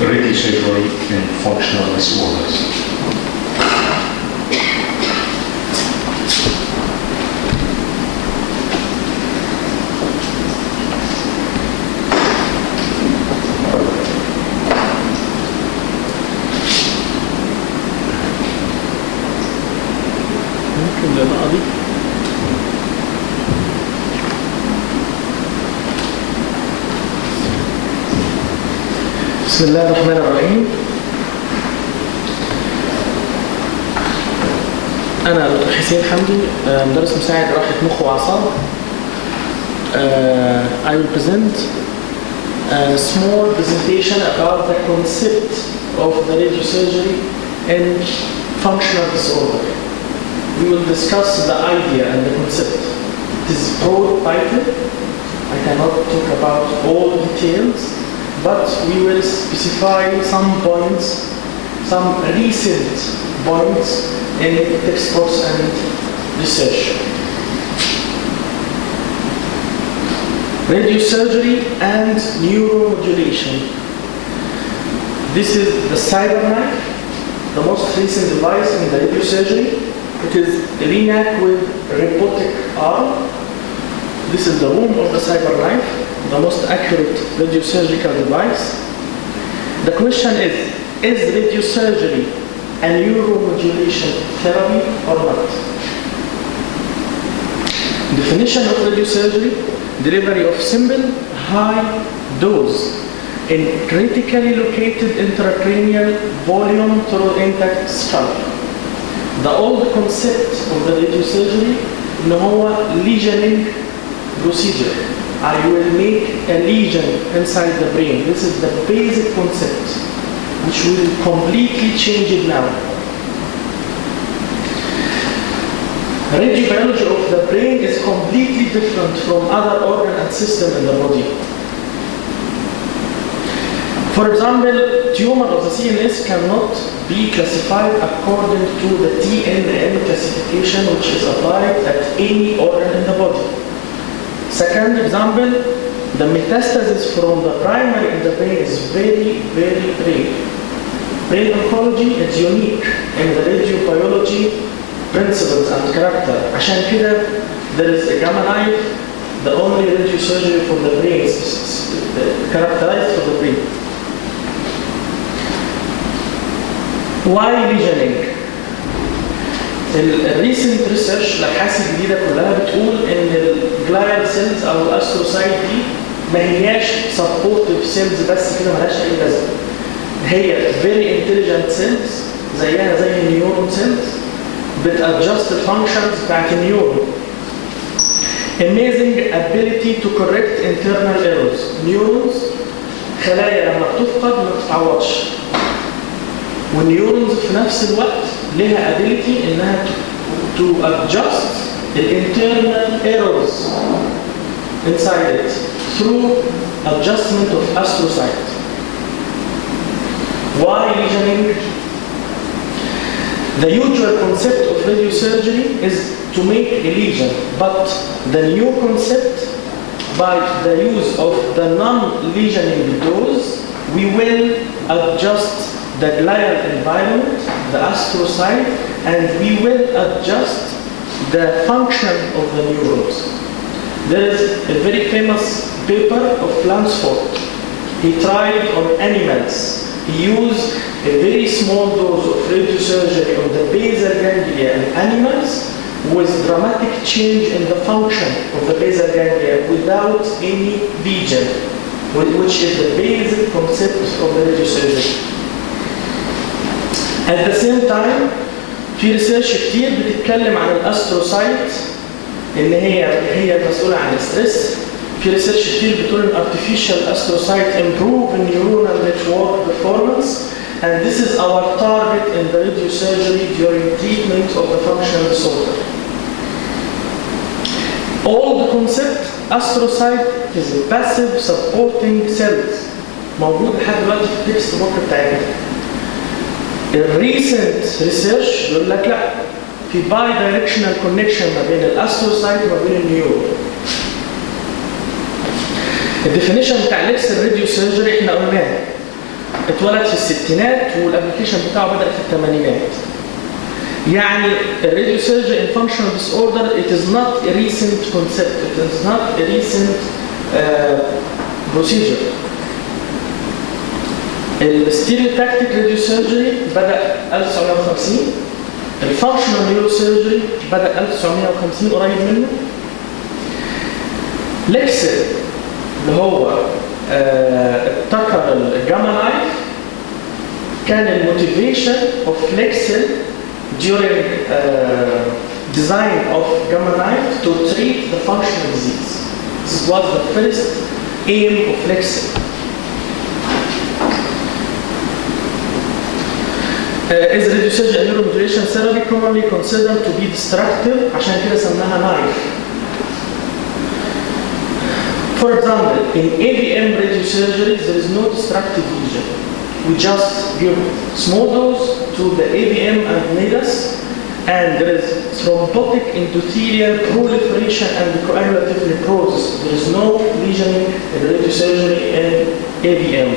radiosurgery in functional disorders. بسم الله الرحمن الرحيم. أنا دكتور حسين حمدي، مدرس مساعد جراحة مخ وأعصاب. I will present a small presentation about the concept of the radiosurgery in functional disorder. We will discuss the idea and the concept. It is broad title. I cannot talk about all details, but we will specify some points, some recent points in textbooks and research. Radiosurgery and neuromodulation. This is the cyberknife, the most recent device in the radiosurgery. It is a linac with robotic arm. This is the womb of the cyberknife, the most accurate radiosurgical device. The question is radiosurgery a neuromodulation therapy or not? Definition of radiosurgery: delivery of simple, high dose in critically located intracranial volume through intact skull. The old concept of the radiosurgery إن هو lesioning procedure. I will make a lesion inside the brain. This is the basic concept, which will completely change it now. Radiobiology of the brain is completely different from other organ and system in the body. For example, tumor of the CNS cannot be classified according to the TNN classification, which is applied at any organ in the body. Second example, the metastasis from the primary in the brain is very, very rare. Brain oncology is unique in the radiobiology principles and character. عشان كده there is a gamma knife, the only radiosurgery for the brain is characterized for the brain. Why lesioning? الريسنت ريسيرش الابحاث الجديده كلها بتقول ان الجلايال سيلز او الاستروسايت دي ما هياش سبورتيف سيلز بس كده مالهاش اي لازمه. هي فيري انتليجنت سيلز زيها زي النيورون سيلز بتادجست الفانكشنز بتاعت النيورون. Amazing ability to correct internal errors. نيورونز خلايا لما بتفقد ما بتتعوضش. والنيورونز في نفس الوقت لها ability انها to adjust the internal errors inside it through adjustment of astrocyte. Why lesioning? The usual concept of radiosurgery is to make a lesion, but the new concept, by the use of the non-lesioning dose, we will adjust the glial environment, the astrocyte, and we will adjust the function of the neurons. There is a very famous paper of Lansford. He tried on animals. He used a very small dose of radiosurgery on the basal ganglia in animals with dramatic change in the function of the basal ganglia without any lesion, which is the basic concept of the radiosurgery. At the same time, في ريسيرش كتير بتتكلم عن الاستروسايت ان هي المسؤوله عن الستريس. في ريسيرش كتير بتقول ان artificial astrocyte improve neuronal network performance, and this is our target in the radiosurgery during treatment of the functional disorder. All the concept astrocyte is a passive supporting cells موجود لحد دلوقتي في التكست بوك بتاعتنا. الريسنت ريسيرش يقول لك لا، في باي دايركشنال كونكشن ما بين الاستروسايت وما بين النيورون. الديفينيشن بتاع لبس الراديو سيرجري احنا قلناه اتولد في الستينات والابلكيشن بتاعه بدأ في الثمانينات. يعني الراديو سيرجري in functional disorder it is not a recent concept, it is not a recent procedure. الستيريوتاكتيك راديو سيرجري بدأ 1950. الفانكشنال نيورو سيرجري بدأ 1950 قريب منه. ليكسل اللي هو ابتكر الجاما نايف. كان الموتيفيشن اوف ليكسل during design of gamma knife to treat the functional disease. This was the first aim of Lexel. Is radiosurgery and neuromodulation therapy commonly considered to be destructive? عشان كده سمناها knife. For example, in AVM radiosurgery there is no destructive lesion. We just give small dose to the AVM and NIDAS, and there is thrombotic endothelial proliferation and coagulative necrosis. There is no lesioning in radiosurgery and AVM.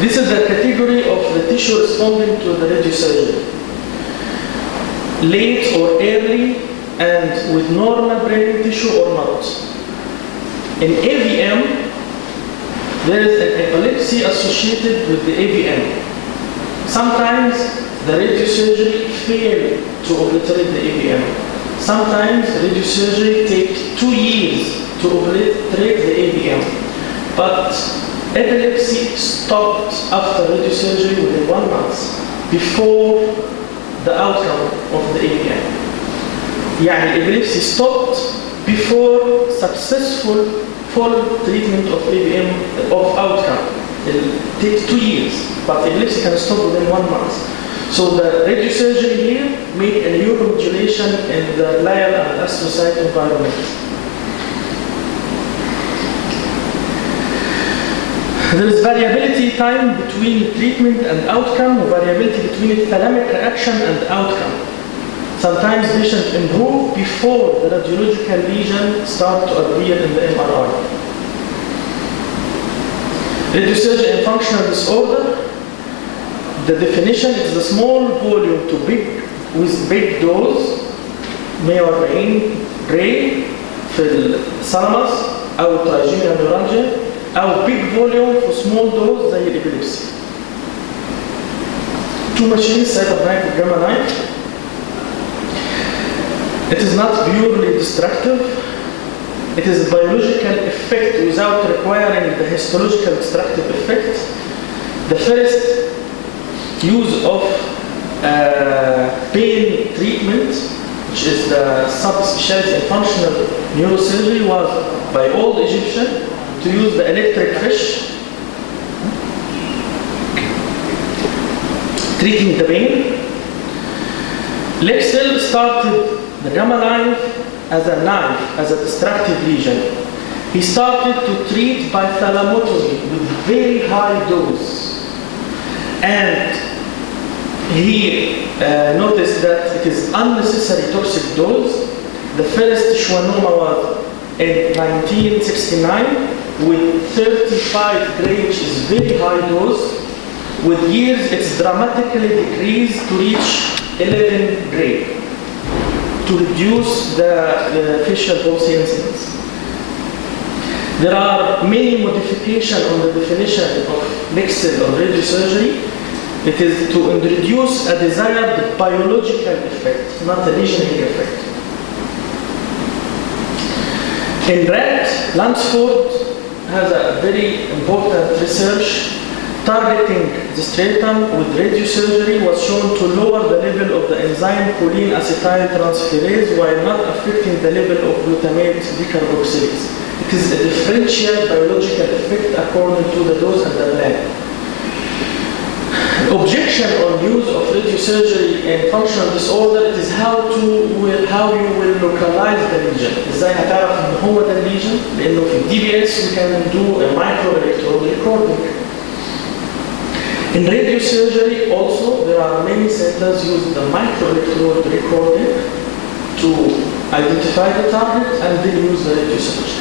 This is the category of the tissue responding to the radiosurgery. Late or early and with normal brain tissue or not. In AVM, there is an epilepsy associated with the AVM. Sometimes the radiosurgery fails to obliterate the AVM. Sometimes radiosurgery takes 2 years to obliterate the AVM. But epilepsy stopped after radiosurgery within 1 month before the outcome of the AVM. يعني epilepsy stopped before successful full treatment of AVM of outcome. It takes 2 years, but epilepsy can stop within 1 month. So the radiosurgery here made a neuromodulation in the glial and astrocyte environment. There is variability time between treatment and outcome, or variability between thalamic reaction and outcome. Sometimes patients improve before the radiological lesion start to appear in the MRI. Radiosurgery and functional disorder, the definition is the small volume to big with big dose 140 gray في الثالاموس أو التراجينيا نيورالجيا أو big volume for small dose زي الإبيليبسي. Two machines set up knife with gamma knife. It is not purely destructive. It is a biological effect without requiring the histological destructive effect. The first use of pain treatment, which is the subspecialty in functional neurosurgery, was by old Egyptian to use the electric fish, treating the pain. Lexel started the gamma knife as a knife, as a destructive lesion. He started to treat by thalamotomy with very high dose. And he noticed that it is unnecessary toxic dose. The first schwannoma was in 1969 with 35 gray, which is very high dose. With years, it's dramatically decreased to reach 11 gray to reduce the facial palsy incidence. There are many modifications on the definition of Lexel or radiosurgery. It is to introduce a desired biological effect, not a lesioning effect. In rat, Lansford has a very important research targeting the stratum with radiosurgery was shown to lower the level of the enzyme choline acetyl transferase while not affecting the level of glutamate decarboxylase. It is a differential biological effect according to the dose and the plan. Objection on use of radiosurgery in functional disorder, it is how you will localize the lesion. ازاي هتعرف ان هو ده الليجن؟ لانه في الدي بي اس we can do a microelectrode recording. In radiosurgery also there are many centers use the microelectrode recording to identify the target and then use the radiosurgery.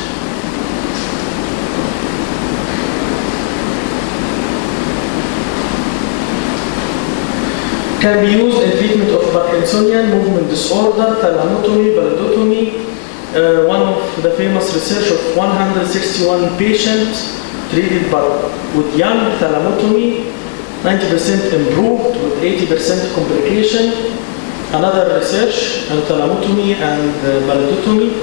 Can be used in treatment of Parkinsonian movement disorder, thalamotomy, baladotomy. One of the famous research of 161 patients treated with young thalamotomy, 90% improved with 80% complication. Another research on thalamotomy and baladotomy.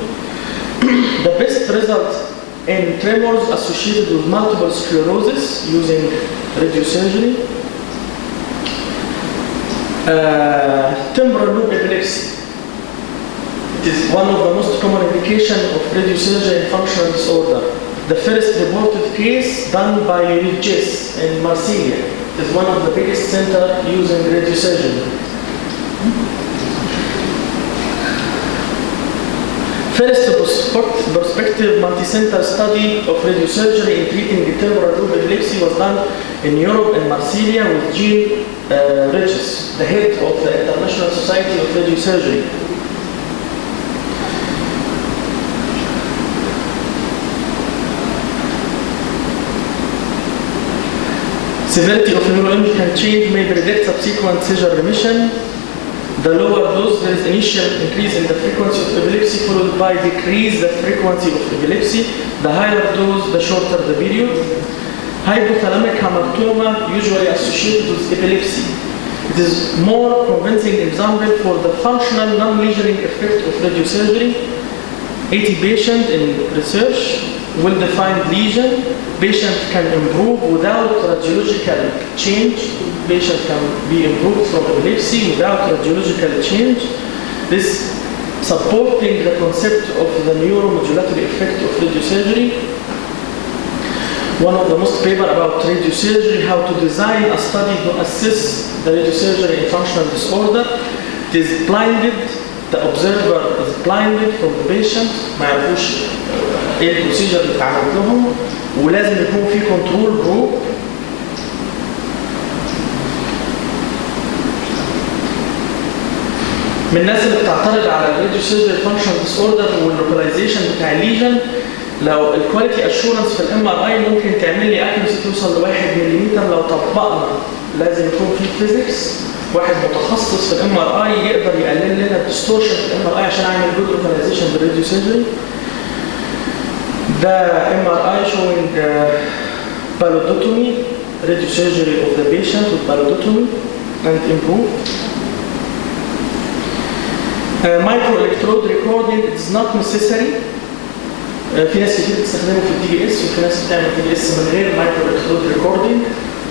The best result in tremors associated with multiple sclerosis using radiosurgery. Temporal lobe epilepsy. It is one of the most common indications of radiosurgery in functional disorder. The first reported case done by UGS in Marseille. It is one of the biggest centers using radiosurgery. First prospective multi-center study of radiosurgery in treating temporal lobe epilepsy was done in Europe and Marseille with Jean Regis, the head of the International Society of Radiosurgery. Severity of neuroimaging change may predict subsequent seizure remission. The lower dose, there is initial increase in the frequency of epilepsy followed by decrease the frequency of epilepsy. The higher dose, the shorter the period. Hypothalamic hamartoma usually associated with epilepsy. It is more convincing example for the functional non-lesioning effect of radiosurgery. 80 patients in research, well-defined lesion. Patient can improve without radiological change. Patient can be improved from epilepsy without radiological change. This supporting the concept of the neuromodulatory effect of radiosurgery. One of the most paper about radiosurgery, how to design a study to assess the radiosurgery in functional disorder. It is blinded. The observer is blinded from the patient. ما يعرفوش ايه البروسيجر اللي اتعملت لهم، ولازم يكون في كنترول جروب. من الناس اللي بتعترض على الراديوسيرجري فانكشنال ديس اوردر واللوكاليزيشن بتاع الليجن، لو الكواليتي اشورنس في الام ار اي ممكن تعمل لي اكيورسي توصل ل 1 ملم. لو طبقنا لازم يكون في فيزيكس، واحد متخصص في الام ار اي يقدر يقلل لنا الديستورشن في الام ار اي عشان اعمل جود لوكاليزيشن بالراديوسيرجري. The MRI showing baladotomy, radiosurgery of the patient with baladotomy and improved. Microelectrode recording is not necessary. في ناس كتير بتستخدمه في الدي بي اس، وفي ناس بتعمل دي بي اس من غير مايكروelectrode recording.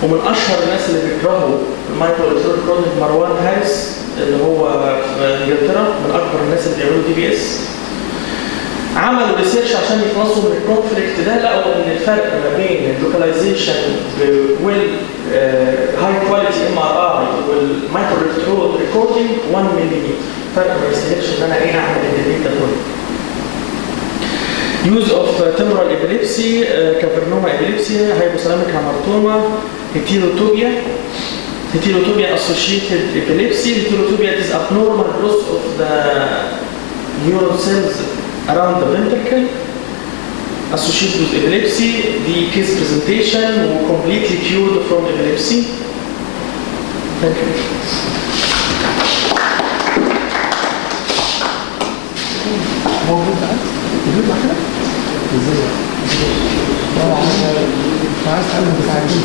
ومن اشهر الناس اللي بيكرهوا المايكروelectrode recording مروان هاريس اللي هو في انجلترا، من اكبر الناس اللي بيعملوا دي بي اس. عملوا ريسيرش عشان يخلصوا من الكونفليكت ده، لقوا ان الفرق ما بين اللوكاليزيشن وال هاي كواليتي ام ار اي والمايكروelectrode recording 1 ملم. فرق ما يستاهلش ان انا اعمل الجديد ده كله. Use of temporal epilepsy, cavernoma epilepsy, hypothalamic hamartoma, heterotopia. Heterotopia associated epilepsy. Heterotopia is abnormal growth of the neuron cells around the ventricle associated with epilepsy. The case presentation was completely cured from epilepsy. Thank you. موجود بقى؟ موجود معانا؟ ازاي؟ عايز تعمل مساعدين